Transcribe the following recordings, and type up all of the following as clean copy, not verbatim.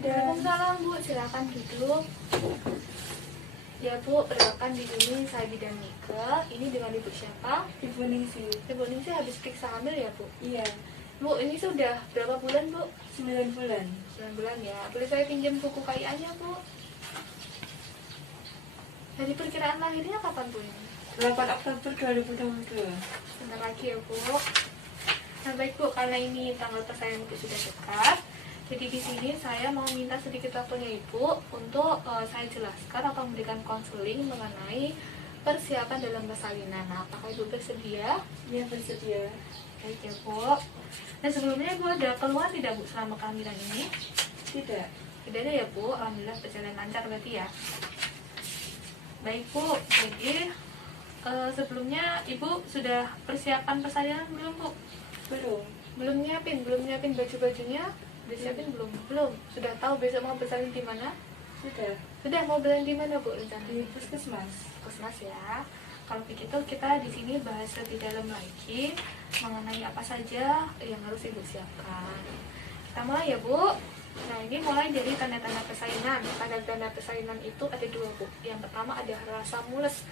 Waalaikumsalam Bu, silakan duduk. Ya Bu, perkenalkan di sini saya Bidan Mika. Ini dengan Ibu siapa? Ibu Ningsih. Ibu Ningsih habis periksa hamil ya Bu? Iya, Bu, ini sudah berapa bulan Bu? 9 bulan. 9 bulan ya. Boleh saya pinjam buku KIA-nya Bu? Jadi perkiraan lahirnya kapan Bu ini? 8 Oktober 2022. Sebentar lagi ya Bu. Nah baik Bu, karena ini tanggal persalinan Ibu sudah dekat, jadi di sini saya mau minta sedikit waktunya Ibu untuk saya jelaskan atau memberikan konseling mengenai persiapan dalam persalinan. Nah, apakah Ibu bersedia? Iya, bersedia. Baik ya Bu. Nah sebelumnya Ibu ada keluhan tidak Bu selama kehamilan ini? Tidak. Tidak ada ya Bu, alhamdulillah berjalan lancar berarti ya. Baik Bu, jadi sebelumnya Ibu sudah persiapan persalinan belum Bu? Belum. Belum nyiapin baju-bajunya? Udah siapin belum? Belum. Sudah tahu besok mau bersalin di mana? Sudah. Sudah mau bersalin di mana Bu Di rencananya? puskesmas. Puskesmas ya. Kalau begitu kita di sini bahas lebih dalam lagi mengenai apa saja yang harus Ibu siapkan. Kita mulai ya Bu. Nah ini mulai dari tanda-tanda persalinan. Tanda-tanda persalinan itu ada 2 Bu. Yang pertama ada rasa mules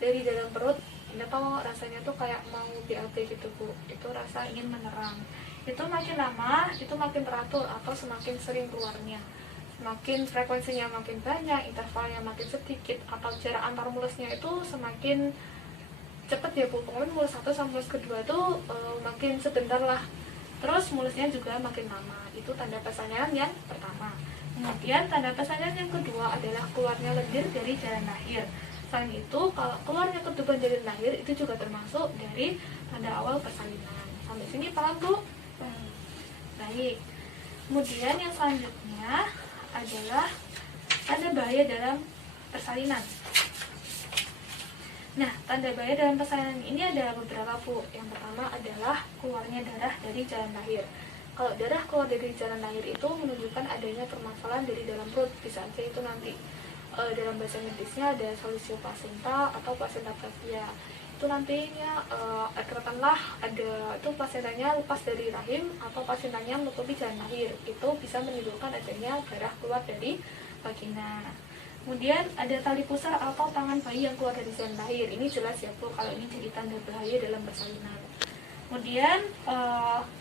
dari dalam perut. Atau rasanya tuh kayak mau BAB gitu Bu. Itu rasa ingin menerang. Itu makin lama itu makin teratur atau semakin sering keluarnya. Semakin frekuensinya makin banyak, intervalnya makin sedikit, atau jarak antar mulesnya itu semakin cepat ya Bu. Pokoknya mulus 1 sampai mulus kedua tuh makin sebentar lah. Terus mulusnya juga makin lama. Itu tanda persalinan yang pertama. Kemudian tanda persalinan yang kedua adalah keluarnya lendir dari jalan lahir. Selain itu, kalau keluarnya ketuban dari lahir itu juga termasuk dari tanda awal persalinan. Sampai sini paham Bu? Baik. Kemudian yang selanjutnya adalah tanda bahaya dalam persalinan. Nah, tanda bahaya dalam persalinan ini ada beberapa Bu. Yang pertama adalah keluarnya darah dari jalan lahir. Kalau darah keluar dari jalan lahir itu menunjukkan adanya permasalahan dari dalam perut. Bisa aja itu nanti dalam bahasa medisnya ada solusio placenta atau placenta previa. Itu nantinya katakanlah ada itu placentanya lepas dari rahim atau placentanya menutupi jalan lahir. Itu bisa menimbulkan adanya darah keluar dari vagina. Kemudian ada tali pusar atau tangan bayi yang keluar dari jalan lahir. Ini jelas ya Bu kalau ini jadi tanda bahaya dalam persalinan. Kemudian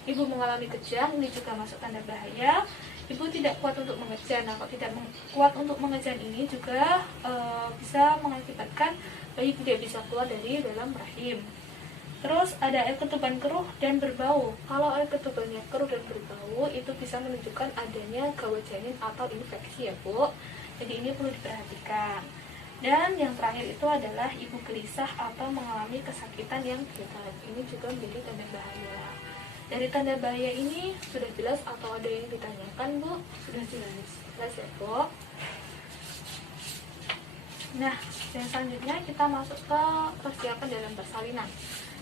Ibu mengalami kejang, ini juga masuk tanda bahaya. Ibu tidak kuat untuk mengejan. Nah, kalau tidak kuat untuk mengejan ini juga bisa mengakibatkan bayi tidak bisa keluar dari dalam rahim. Terus ada air ketuban keruh dan berbau. Kalau air ketubannya keruh dan berbau itu bisa menunjukkan adanya gawat janin atau infeksi ya Bu. Jadi ini perlu diperhatikan. Dan yang terakhir itu adalah ibu gelisah atau mengalami kesakitan yang berat. Ini juga menjadi tanda bahaya. Dari tanda bahaya ini sudah jelas atau ada yang ditanyakan Bu? Sudah jelas. Jelas ya Bu. Nah, yang selanjutnya kita masuk ke persiapan dalam persalinan.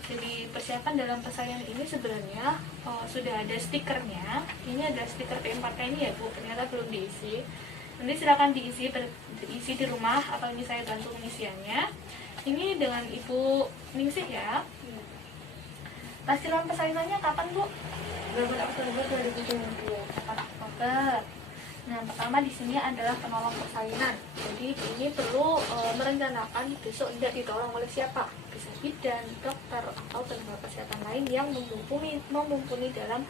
Jadi persiapan dalam persalinan ini sebenarnya sudah ada stikernya. Ini ada stiker P4K ini ya Bu, ternyata belum diisi. Nanti silakan diisi di rumah atau ini saya bantu pengisiannya. Ini dengan Ibu Ningsih ya. Persiapan persalinannya kapan Bu? 8 Oktober 2022. 8 Oktober. Nah, pertama di sini adalah penolong persalinan. Jadi ini perlu merencanakan besok tidak ditolong oleh siapa? Bisa bidan, dokter atau tenaga kesehatan lain yang mumpuni dalam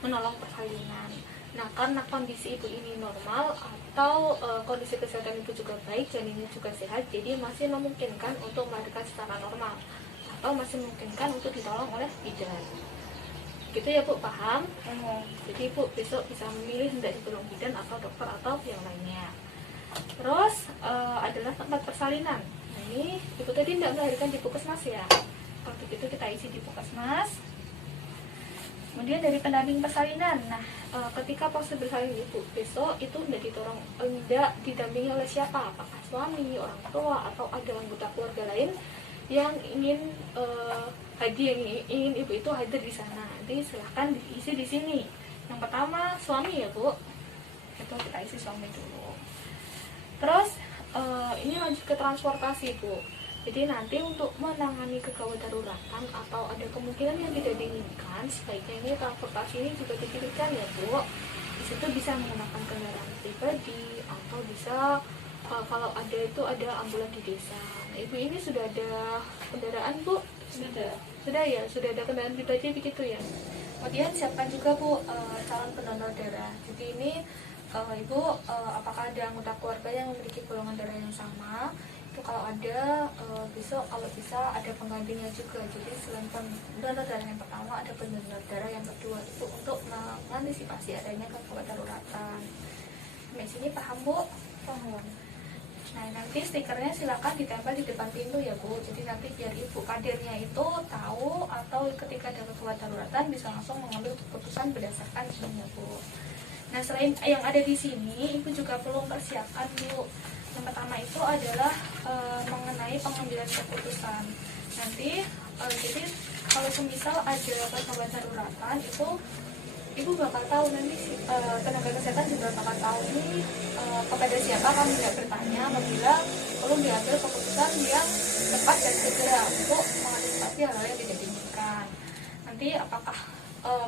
menolong persalinan. Nah, karena kondisi ibu ini normal atau kondisi kesehatan ibu juga baik, janinnya juga sehat, jadi masih memungkinkan untuk melahirkan secara normal atau masih memungkinkan untuk ditolong oleh bidan. Gitu ya Bu, paham? Jadi Bu besok bisa memilih hendak ditolong bidan atau dokter atau yang lainnya. Terus adalah tempat persalinan. Nah, ini ibu tadi tidak melahirkan di puskesmas ya. Kalau begitu kita isi di puskesmas. Kemudian dari pendamping persalinan. Nah, ketika proses bersalin ibu besok itu tidak didampingi oleh siapa? Apakah suami, orang tua, atau ada anggota keluarga lain yang ingin ingin ibu itu hadir di sana? Nanti silahkan diisi di sini. Yang pertama suami ya Bu. Itu kita isi suami dulu. Terus ini lanjut ke transportasi Bu. Jadi nanti untuk menangani kegawat daruratan atau ada kemungkinan yang tidak diinginkan, sebaiknya ini transportasi ini juga dipilihkan ya Bu. Di situ bisa menggunakan kendaraan pribadi atau bisa kalau ada itu ada ambulan di desa. Nah, ibu ini sudah ada kendaraan bu? Sudah ya, sudah ada kendaraan pribadi begitu ya. Kemudian siapkan juga bu calon pendonor darah. Jadi ini ibu apakah ada anggota keluarga yang memiliki golongan darah yang sama? Itu kalau ada besok kalau bisa ada penggantinya juga. Jadi selain pendonor darah yang pertama ada pendonor darah yang kedua, itu untuk mengantisipasi adanya gangguan daruratan. Di sini paham bu? Paham. Nah nanti stikernya silakan ditempel di depan pintu ya bu. Jadi nanti biar ibu kadirnya itu tahu, atau ketika ada gangguan daruratan bisa langsung mengambil keputusan berdasarkan ini ya bu. Nah selain yang ada di sini, ibu juga perlu mempersiapkan bu. Yang pertama itu adalah mengenai pengambilan keputusan. Nanti jadi kalau semisal ada gangguan daruratan itu ibu bakal tahu nanti tenaga kesehatan juga bakal tahu nih kepada siapa kami tidak bertanya apabila perlu diambil keputusan yang tepat dan segera untuk mengantisipasi hal-hal yang tidak diinginkan. Nanti apakah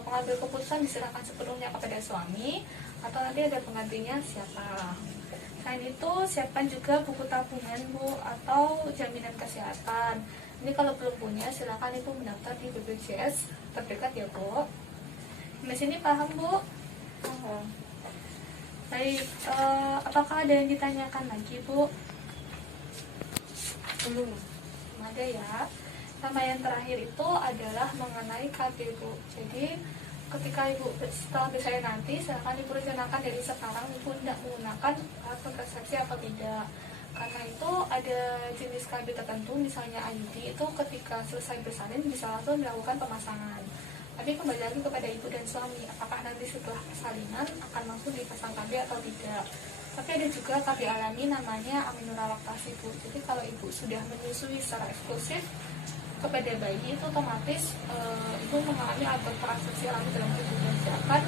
pengambil keputusan diserahkan sepenuhnya kepada suami atau nanti ada penggantinya siapa. Selain itu siapkan juga buku tabungan bu atau jaminan kesehatan. Ini kalau belum punya silakan ibu mendaftar di BPJS terdekat ya bu. Di sini paham bu? Paham. Baik, apakah ada yang ditanyakan lagi bu? Belum. Ada ya. Sama yang terakhir itu adalah mengenai KB bu. Jadi ketika ibu setelah saya nanti silakan ibu rencanakan dari sekarang ibu tidak menggunakan alat kontrasepsi atau tidak. Karena itu ada jenis KB tertentu, misalnya IUD itu ketika selesai bersalin bisa langsung dilakukan pemasangan. Tapi kembali lagi kepada ibu dan suami, apakah nanti setelah persalinan akan langsung dipasang KB atau tidak. Tapi ada juga KB alami namanya aminorelaktasi bu. Jadi kalau ibu sudah menyusui secara eksklusif kepada bayi itu otomatis ibu mengalami atau transfusi alami dalam tubuhnya, akan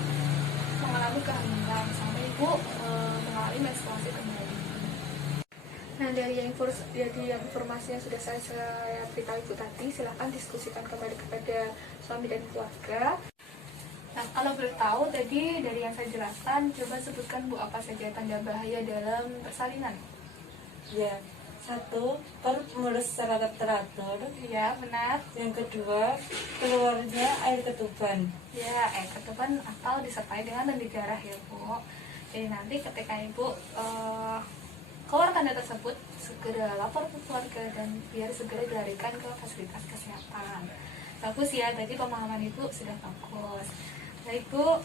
mengalami kehamilan sampai ibu mengalami menstruasi kembali. Nah dari yang informasi yang sudah saya beritahu ibu tadi, silahkan diskusikan kembali kepada suami dan keluarga. Nah kalau boleh tahu tadi dari yang saya jelaskan, coba sebutkan bu apa saja tanda bahaya dalam persalinan. Ya, 1, perut mulus secara teratur. Ya benar. Yang kedua, keluarnya air ketuban. Ya air ketuban atau disertai dengan lendir darah ya bu. Jadi nanti ketika ibu keluar tanda tersebut, segera lapor ke keluarga dan biar segera dilarikan ke fasilitas kesehatan. Bagus ya, tadi pemahaman ibu sudah bagus. Nah ibu,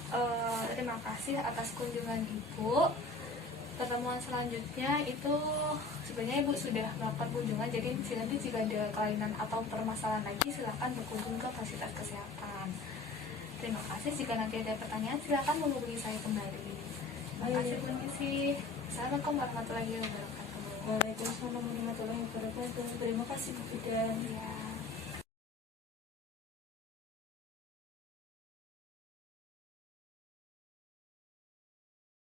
terima kasih atas kunjungan ibu. Pertemuan selanjutnya itu sebenarnya ibu sudah melakukan kunjungan, jadi nanti jika ada kelainan atau permasalahan lagi silahkan berkunjung ke fasilitas kesehatan. Terima kasih, jika nanti ada pertanyaan silahkan menghubungi saya kembali. Terima kasih Bu Nisi. Assalamualaikum warahmatullahi wabarakatuh. Waalaikumsalam warahmatullahi wabarakatuh. Terima kasih Bu Bidan. Ya.